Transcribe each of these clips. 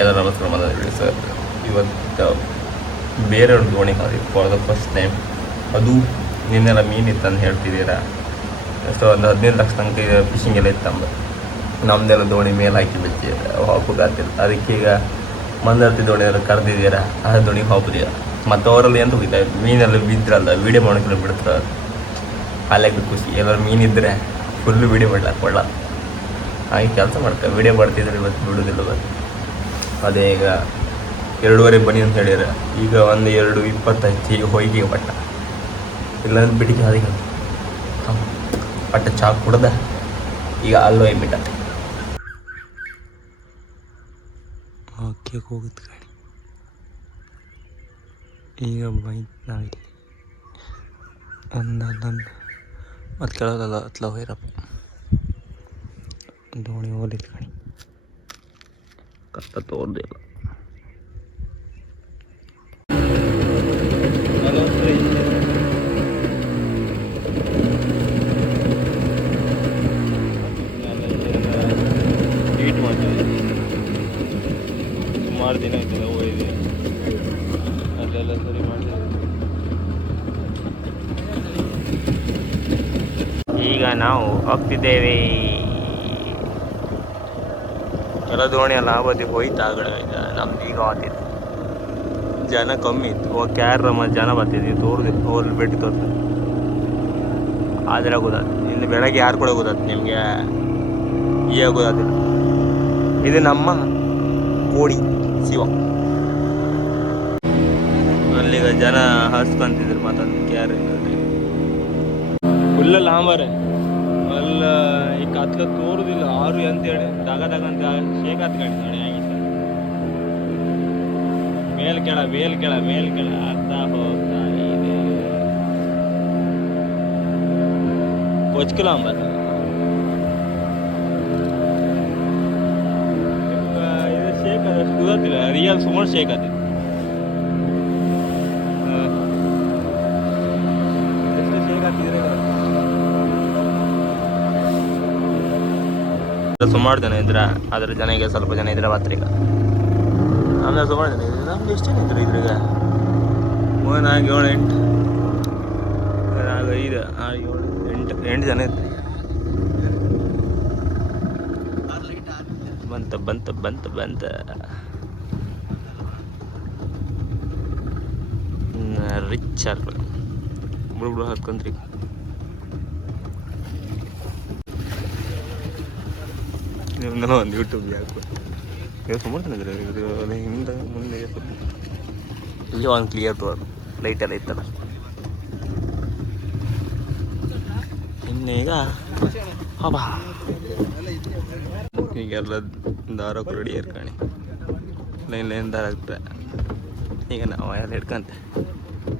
ಎಲ್ಲ ನಮಸ್ಕಾರ ಮಾತಾಡಿ ಸರ್. ಇವತ್ತು ಬೇರೆ ಒಂದು ದೋಣಿ ಹಾದಿ ಫಾರ್ ದ ಫಸ್ಟ್ ಟೈಮ್. ಅದು ನಿನ್ನೆಲ್ಲ ಮೀನಿತ್ತು ಅಂತ ಹೇಳ್ತಿದ್ದೀರಾ. ಎಷ್ಟೋ ಒಂದು 15 ಲಕ್ಷ ತನಕ ಫಿಶಿಂಗ್ ಎಲ್ಲ ಇತ್ತು ನಮ್ಮದೆಲ್ಲ ದೋಣಿ ಮೇಲೆ ಹಾಕಿ ಬಿಚ್ಚಿ ಹಾಕೋದಾಗ್ತಿಲ್ಲ. ಅದಕ್ಕೆ ಈಗ ಮಂದರ್ತಿ ದೋಣಿ ಎಲ್ಲ ಕರೆದಿದ್ದೀರಾ, ಆ ದೋಣಿಗೆ ಹೋಗ್ಬೋದಿಲ್ಲ. ಮತ್ತು ಅವರಲ್ಲಿ ಎಂತ ಹೋಗಿಲ್ಲ, ಮೀನೆಲ್ಲ ಬಿದ್ರಲ್ಲ ವೀಡಿಯೋ ಮಾಡೋಕ್ಕೆಲ್ಲ ಬಿಡ್ತಾರೆ. ಅಲ್ಲಿಗೆ ಖುಷಿ. ಎಲ್ಲರೂ ಮೀನಿದ್ರೆ ಫುಲ್ಲು ವೀಡಿಯೋ ಮಾಡ್ಲಾಕ ಕೊಡಲ್ಲ. ಹಾಗೆ ಕೆಲಸ ಮಾಡ್ತಾರೆ, ವೀಡಿಯೋ ಮಾಡ್ತಿದ್ರೆ ಇವತ್ತು ಬಿಡೋದಿಲ್ಲ. ಅದೇ ಈಗ 2:30 ಬನ್ನಿ ಅಂತ ಹೇಳಿದ್ರೆ ಈಗ 1:25 ಈಗ ಹೋಗಿ ಬಟ್ಟ ಇಲ್ಲ ಬಿಟ್ಟಿಗೆ ಅದಕ್ಕೆ ಬಟ್ಟ ಚಾ ಕುಡ್ದ ಈಗ ಅಲ್ಲಿ ಹೋಗ್ಬಿಟ್ಟ. ಓಕೆ ಹೋಗುತ್ತೆ ಗಾಡಿ ಈಗ ಬೈಕ್ ನಾವಿಲ್ಲಿ ಮತ್ತು ಕೆಳಗಲ್ಲ ಹತ್ಲ ಹೋಯ್ರಪ್ಪ ದೋಣಿ ಹೋಲಿತ್ತು ಗಾಡಿ ಕಷ್ಟ ತೋರ್ದಿಲ್ಲ. ಟ್ವೀಟ್ ಮಾಡ್ತೀವಿ ಸುಮಾರು ದಿನ ಆಯ್ತಲ್ಲ ಹೋಗಿದೆ, ಅದೆಲ್ಲ ಸರಿ ಮಾಡ್ತೀವಿ. ಈಗ ನಾವು ಹೋಗ್ತಿದ್ದೇವೆ. ಎಲ್ಲ ದೋಣಿ ಎಲ್ಲ ಆವತ್ತಿ ಹೋಯ್ತು ಆಗಡೆ. ಈಗ ನಮ್ದು ಈಗ ಆತಿತ್ತು, ಜನ ಕಮ್ಮಿ ಇತ್ತು. ಹೋಗಿ ಕ್ಯಾರಮ್ಮ ಜನ ಬರ್ತಿದ್ವಿ, ತೋರ್ದು ಹೋಲ್ ಭೇಟಿ ತೋರ್ದು ಆದರೆ ಗೊತ್ತಾಗ್ತದೆ. ಇನ್ನು ಬೆಳಗ್ಗೆ ಯಾರು ಕೂಡ ಗೊತ್ತಾಗ್ತದೆ ನಿಮಗೆ, ಈಗ ಗೊತ್ತಾಗ್ತಿಲ್ಲ. ಇದು ನಮ್ಮ ಕೋಡಿ ಶಿವ. ಅಲ್ಲಿಗ ಜನ ಹಸ್ಕೊಂತಿದ್ರು ಮಾತಾಡ್ಲಿಕ್ಕೆ ಯಾರು ಫುಲ್ಲ ಲಾಂಬಾರೆ ಅಲ್ಲ. ಈ ಕತ್ಲ ತೋರುದಿಲ್ಲ 6 ಅಂತೇಳಿ ತಗದ ಅಂತ ಶೇಕ್ ಹತ್ಕೊಂಡಿದ್ದಾಳೆ. ಹೇಗೆ ಮೇಲ್ ಕೆಳ ಆಗ್ತಾ ಹೋಗ್ತಾ ಇದೆ. ಕೊಚ್ಕಲಾಂಬ ಇದು ಶೇಕ್ ಅದಷ್ಟು ಗೊತ್ತಿಲ್ಲ. ರಿಯಲ್ ಸುಮಾರು ಶೇಕ್ ಆತಿತ್ತು. ಶೇಕ್ ಆಗ್ತಿದ್ರೆ ಸುಮಾರು ಜನ ಇದ್ರ, ಅದ್ರ ಜನ ಈಗ ಸ್ವಲ್ಪ ಜನ ಇದ್ರೆ ಮಾತ್ರ. ಈಗ ನಮ್ದು ಸುಮಾರು ಜನ ಇದ್ರೆ, ನಮ್ದು ಎಷ್ಟು ಜನ ಇದ್ರು ಇದ್ರಾಗ 3, 4, 7, 8, 5, 6, 7, 8 ಜನ ಇದ್ರು. ಬಂತ ರಿಚ್ ಆರ್ಗಳು ಬುಡು ಹಾಕೊಂಡ್ರಿ. ನಿಮ್ದೆಲ್ಲ ಒಂದು ಯೂಟ್ಯೂಬ್ ಹಾಕು. ನೀವು ಸುಮಾರು ಜನ ಇದು ಹಿಂದೆ ಮುಂದೆ ಇಲ್ಲಿ ಒಂದು ಕ್ಲಿಯರ್ ತೋರ್ ಲೈಟ್ ಎಲ್ಲ ಇತ್ತಲ್ಲ. ಇನ್ನೀಗ ಹಬಾ ಈಗೆಲ್ಲ ದಾರಕ್ಕೆ ರೆಡಿ ಇರ್ಕಾಣಿ, ಲೈನ್ ದಾರ ಆಗ್ತದೆ. ಈಗ ನಾವು ಎಲ್ಲ ಹಿಡ್ಕಂತೆ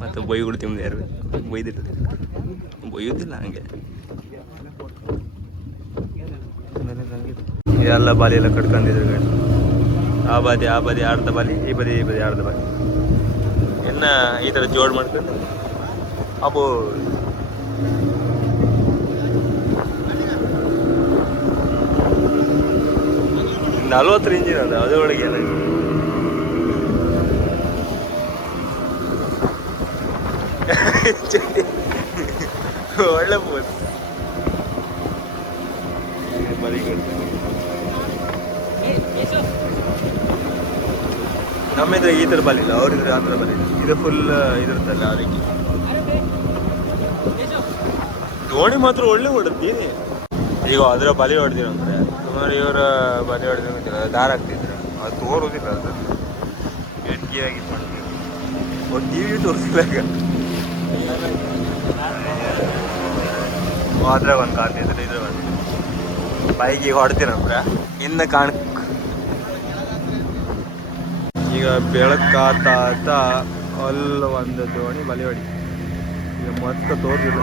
ಮತ್ತು ಬೊಯ್ಗಳು ತಿಂದು ಇರ್ಬೇಕು. ಬೊಯ್ಯೋದಿಲ್ಲ ಹಂಗೆ. ಎಲ್ಲ ಬಾಲಿ ಎಲ್ಲ ಕಟ್ಕೊಂಡಿದ್ರು ಗಾಡಿ. ಆ ಬಾದಿ ಅರ್ಧ ಬಾಲಿ, ಈ ಬದಿ ಅರ್ಧ ಬಾಲಿ. ಇನ್ನು ಈ ಥರ ಜೋಡ್ ಮಾಡ್ಕೊಂಡು ಅಬ್ಬೋ 40 ಇಂಜಿನ್ ಅದ ಅದರೊಳಗೆ ಎಲ್ಲ ಒಳ್ಳೆ ಪೋಸ್ ನಮ್ಮಿದ್ರೆ ಈ ಥರ ಬಲಿಲ್ಲ, ಅವ್ರಿದ್ರೆ ಆ ಥರ ಬಲಿಲ್ಲ. ಇದು ಫುಲ್ ಇದಿರ್ತಲ್ಲ ಅದಕ್ಕೆ. ದೋಣಿ ಮಾತ್ರ ಒಳ್ಳೆ ಹೊಡೆದ್ತೀನಿ. ಈಗ ಅದರ ಬಲಿ ಹೊಡೆದಿರೋ ಅಂದರೆ ಸುಮಾರು ಇವರ ಬಲಿ ಹೊಡೆದಿರೋ ದಾರ ಆಗ್ತಿದ್ರು. ಅದು ತೋರುವುದಿಲ್ಲ, ಅದು ಗಟ್ಟಿಯಾಗಿ ಮಾಡ್ತೀವಿ. ಒಂದು ಟಿ ವಿ ತೋರಿಸಿಲ್ಲ. ಅದ್ರಾಗ ಒಂದು ಕಾಣ್ತಿದ್ರೆ ಇದ್ರ ಒಂದು ಬೈಕಿಗೆ ಹೊಡ್ತೀನಂದ್ರೆ ಇನ್ನು ಈಗ ಬೆಳಕಾತ ಅಲ್ಲ ಒಂದು ದೋಣಿ ಬಲಿ ಹೊಡಿ. ಈಗ ಮತ್ತೆ ತೋರಿಸಿಲ್ಲ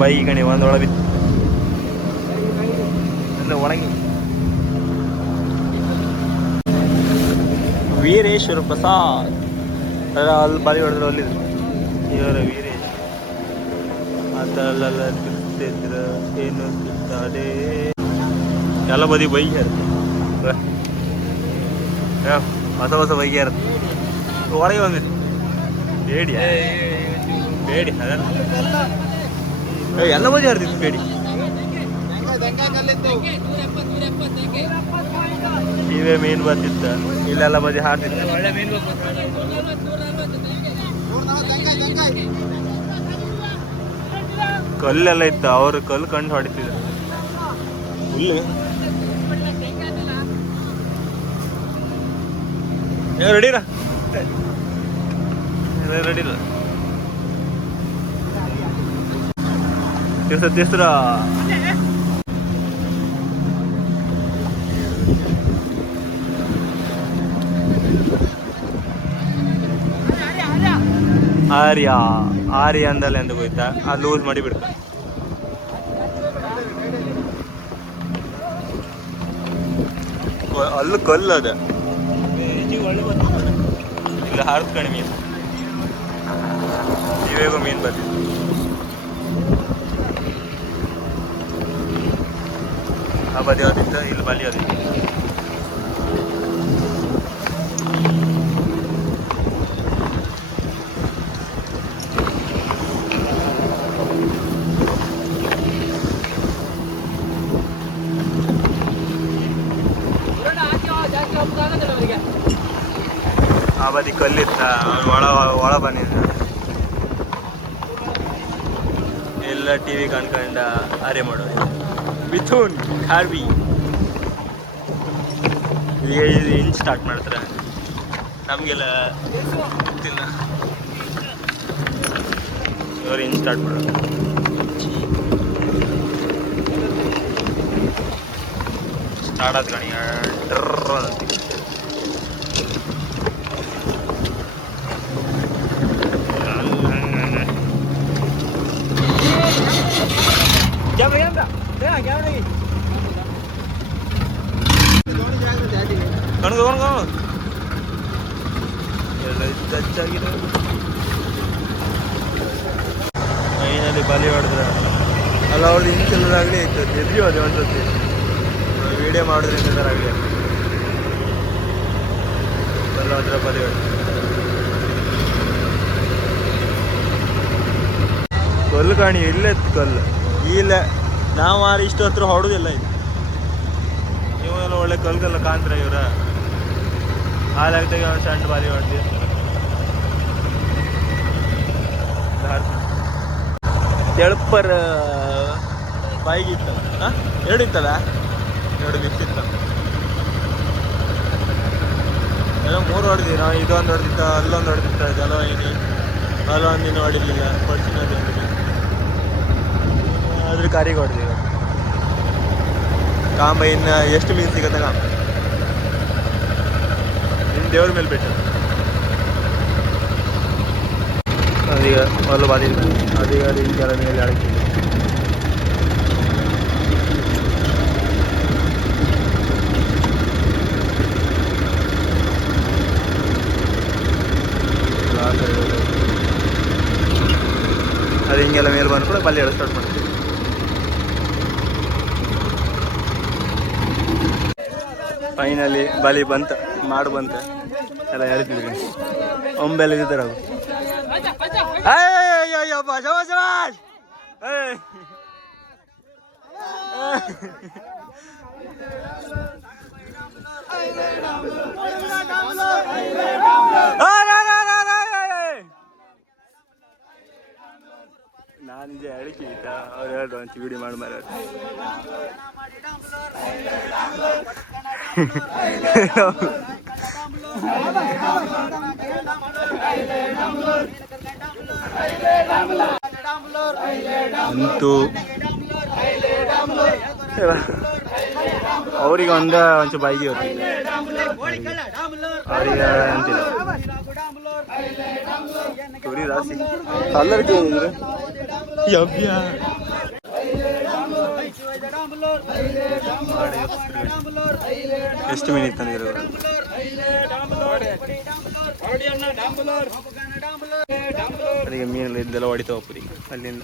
ಬೈಕ್ ಗಣಿ ಒಂದು ಒಳ ಬಿತ್ತು ಅಂದ್ರೆ ಒಣಗಿ. ವೀರೇಶ್ವರ ಪ್ರಸಾದ್ ಅಲ್ಲಿ ಬಲಿ ಹೊಡೆದ್ರೆ ಅಲ್ಲಿದ್ರು ಇವರ ವೀರೇಶ್. ಆ ಥರ ಅಲ್ಲೆಲ್ಲ ತಿರ್ತಿದ್ರು ಏನು ತಿರ್ತಾರೆ. ಎಲ್ಲ ಬದಿ ಬೈಗ್ಯಾರ ಹೊಸ ಹೊಸ ಬೈಗ್ಯಾರ ಒಳಗೆ ಬಂದಿತ್ತು ಬೇಡಿ ಬೇಡಿ ಅದಲ್ಲ ಎಲ್ಲ ಬದಿ ಹರಿದಿತ್ತು ಬೇಡಿ ಇವೇ ಮೀನು ಬರ್ತಿತ್ತ ಇಲ್ಲೆಲ್ಲ ಬದಿ ಹಾರ್ತಿತ್ತು ಒಳ್ಳೆ ಮೀನು ಕಲ್ಲೆಲ್ಲ ಇತ್ತು ಅವ್ರು ಕಲ್ಲು ಕಂಡು ಹೊಡಿತಿದ್ರು ಹುಲ್ಲು ರೆಡಿರ ರೆಡಿಲ್ಲ ತಿಸ್ರ ಆರ್ಯ ಅಂದಲ್ಲ ಎಂದು ಹೋಯ್ತಾ ಆ ಲೂಸ್ ಮಾಡಿ ಬಿಡ್ತ ಅಲ್ಲೂ ಕಲ್ಲು ಅದ ಇಲ್ಲ ಹಾರ್ದ್ಕಣಿ ಮೀನು ಇವೇಗೋ ಮೀನು ಬರ್ತಿತ್ತು ಆ ಬದಿ ಆದಿತ್ತ ಇಲ್ಲಿ ಬಲಿ ಆದಿತ್ತು ಆ ಬದಿ ಕಲ್ಲಿತ್ತ ಒಳ ಬಂದಿದ್ದ ಎಲ್ಲ ಟಿವಿ ಕಣ್ಕಂಡ ಅರೆ ಮಾಡೋದು ಮಿಥುನ್ ಖಾರ್ವಿ ಈಗ ಇದು ಇಂಚ್ ಸ್ಟಾರ್ಟ್ ಮಾಡ್ತಾರೆ ನಮಗೆಲ್ಲ ಗೊತ್ತಿಲ್ಲ ಇವರು ಇಂಚ್ ಸ್ಟಾರ್ಟ್ ಮಾಡೋದು ಸ್ಟಾರ್ಟ್ ಆದ ಗಣಿ ಕಣಗ ಎಲ್ಲ ಹೆಚ್ಚಾಗಿದೆ ಮೈನಲ್ಲಿ ಬಲಿ ಹೊಡೆದ್ರೆ ಅಲ್ಲ ಅವ್ರದ್ದು ಇಂಚೆಲ್ಲದಾಗಲಿ ಇತ್ತು ಎದ್ರಿ ಹೋದೆ ಒಂದ್ಸತಿ ವಿಡಿಯೋ ಮಾಡೋದ್ರಿಂದ ಆಗಲಿ ಎಲ್ಲ ಹತ್ರ ಬಲಿ ಹೊಡೆದು ಕಲ್ಲು ಕಾಣಿ ಇಲ್ಲೇ ಕಲ್ಲು ಇಲ್ಲ ನಾವು ಆರು ಇಷ್ಟು ಹತ್ರ ಹೊಡೋದಿಲ್ಲ ಇದು ಇವೆಲ್ಲ ಒಳ್ಳೆ ಕಲ್ಗೆಲ್ಲ ಕಾಣ್ತಾರೆ ಇವರ ಹಾಲಾಗ್ದಾಗ ಸಣ್ಣ ಬಾಲಿ ಹೊಡ್ತೀವಿ ತೆಳಪರ್ ಬಾಯಿಗಿತ್ತು ಹಾಂ ಎರಡು ಇತ್ತಲ್ಲ ಎರಡು ಬಿತ್ತಿತ್ತ ಏನೋ 3 ಹೊಡೆದಿ ನಾವು ಇದೊಂದು ಹೊಡೆದಿತ್ತ ಅಲ್ಲೊಂದು ಹೊಡೆದಿತ್ತ ಜಲ ಏನಿ ಅಲ್ಲೊಂದಿನ ಹೊಡಿಲಿಲ್ಲ ಪಡ್ಸಿನದು ಅದ್ರ ಕಾರಿಗೆ ಹೊಡೆದಿವಿ ಕಾಂಬ ಇನ್ನು ಎಷ್ಟು ಮೀನು ಸಿಗತ್ತೆ ಕಾಂಬ ಇನ್ನು ದೇವ್ರ ಮೇಲೆ ಬಿಟ್ಟು ಅದೀಗ ಮೊದಲು ಬಾದಿಲ್ಲ ಅದೀಗ ಹಿಂಗೆಲ್ಲ ಮೇಲೆ ಅಡಕ್ಕಿಲ್ಲ ಅದು ಹಿಂಗೆಲ್ಲ ಮೇಲೆ ಬಂದು ಕೂಡ ಬಲ್ಲಿ ಎಡ ಸ್ಟಾರ್ಟ್ ಮಾಡ್ತೀವಿ ಫೈನಲಿ ಬಲಿ ಬಂತ ಮಾಡು ಬಂತ ಎಲ್ಲ ಹೇಳ್ತಿದ್ವಿ ಒಂಬೆಲ್ಲ ಇದ್ದಾರೆ ಅವು ಅಯ್ಯಯ್ಯಪ್ಪ ಶಬಾಷ್ ಶಬಾಷ್ ನಾನು ನಿಜ ಹೇಳಿಕೆ ಇಟ್ಟ ಅವ್ರು ಹೇಳ್ರು ಅಂತ ವಿಡಿಯೋ ಮಾಡಿ ಮಾರ ಅಂತೂ ಅವ್ರಿಗೆ ಒಂಚೂರು ಬಾಯಿಗೆ ಹೋಗ್ತಿಲ್ಲ ಅವ್ರಿಗೆ ಅಂತಿಲ್ಲ ತುರಿ ರಾಸಿ ಕಲ್ಲರ್ಗೆ ಹೋಗಿದ್ರೆ ಯವ್ಯ ಎಷ್ಟು ಮಿನಿಟ್ ತಂದಿರೋ ಅದಕ್ಕೆ ಮೀನೆಲ್ಲ ಇದ್ದೆಲ್ಲ ಹೊಡಿತಾ ಹೋಗ್ಬೋದು ಅಲ್ಲಿಂದ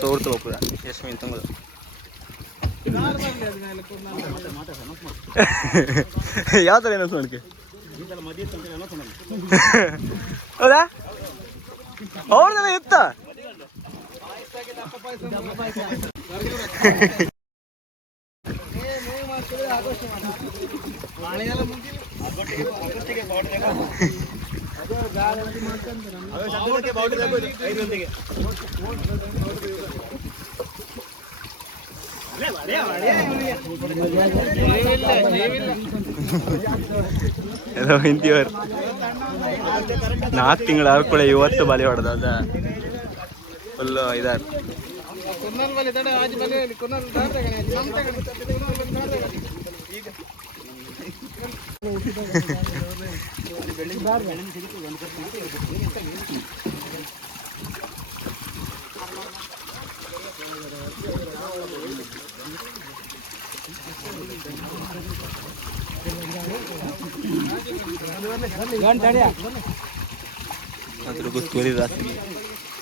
ಸೋರ್ತು ಹೋಗ್ಬೋದ ಎಷ್ಟು ಮೀನು ತಂಗೋದು ಯಾವ ಥರ ಏನೋ ನೋಡ್ಕೆ ಹೌದಾ ಅವ್ರದೆಲ್ಲ ಇತ್ತ ಎಲ್ಲ ಹಿಂದಿಯವರು 4 ತಿಂಗಳು ಕೂಡ ಇವತ್ತು ಬಲಿ ಹೊಡೆದ ಅದ ಫುಲ್ಲು ಇದಾರ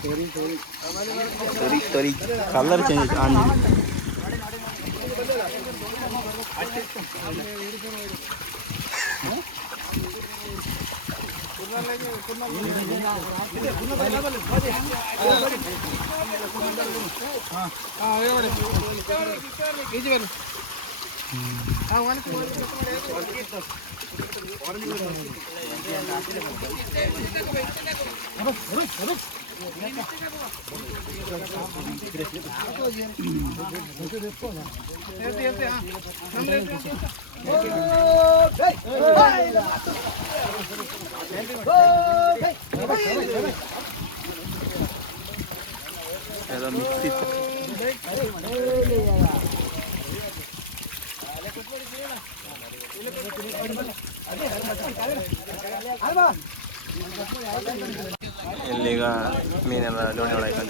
तोरी तोरी कलर चेंज ಇಲ್ಲಿಗ ಮೀನೆಲ್ಲ ದೋಣಿ ಒಳಗೆ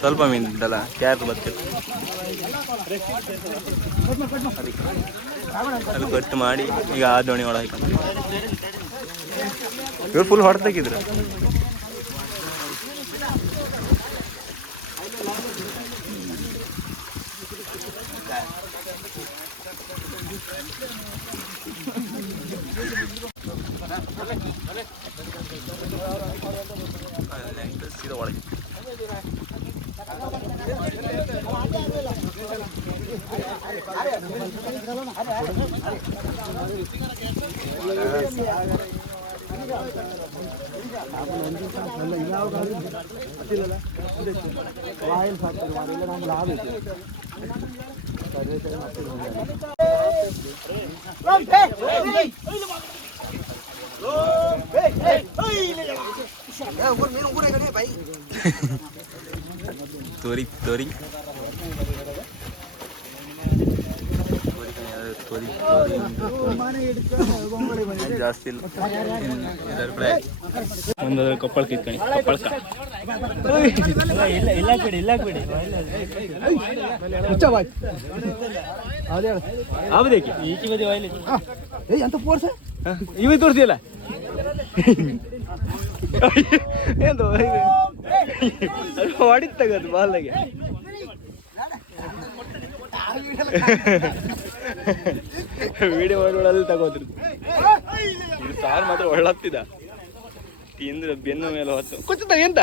ಸ್ವಲ್ಪ ಮೀನು ಇದ್ದಲ್ಲ ಕ್ಯಾರ್ ಬರ್ತಿತ್ತು ಅದು ಕಟ್ ಮಾಡಿ ಈಗ ಆ ದೋಣಿ ಒಳಗೆ ಇವ್ರು ಫುಲ್ ಹೊಡೆದಾಕಿದ್ರು ಸೀದಾ ಒಳಗೆ तोरी तोरी ಜಾಸ್ತಿ ಇಲ್ಲ ಒಂದು ಕೊಪ್ಪಳ ಕಿತ್ಕಣಿ ಕೊಪ್ಪಳಕ ಇಲ್ಲ ಬಿಡಿ ಇಲ್ಲ ಬಿಡಿ ಆವದೇಕೆ ಈಚೆ ಬದಿ ವಾಯ್ಲಿ ಎಂತ ಫೋರ್ಸ್ ಇವ ತೋರಿಸಿಲ್ಲ ಎಂದು ಹೊಡಿತ್ ತಗೋದು ಬಾಲ್ಗೆ ವಿಡಿಯೋ ಮಾಡೋಳಲ್ಲಿ ತಗೋದ್ರು ಇದು ಸಾರು ಮಾತ್ರ ಒಳ್ಳತ್ತಿದ ತಿಂದ್ರೆ ಬೆನ್ನ ಮೇಲೆ ಹೊತ್ತು ಕೂತ ಎಂತ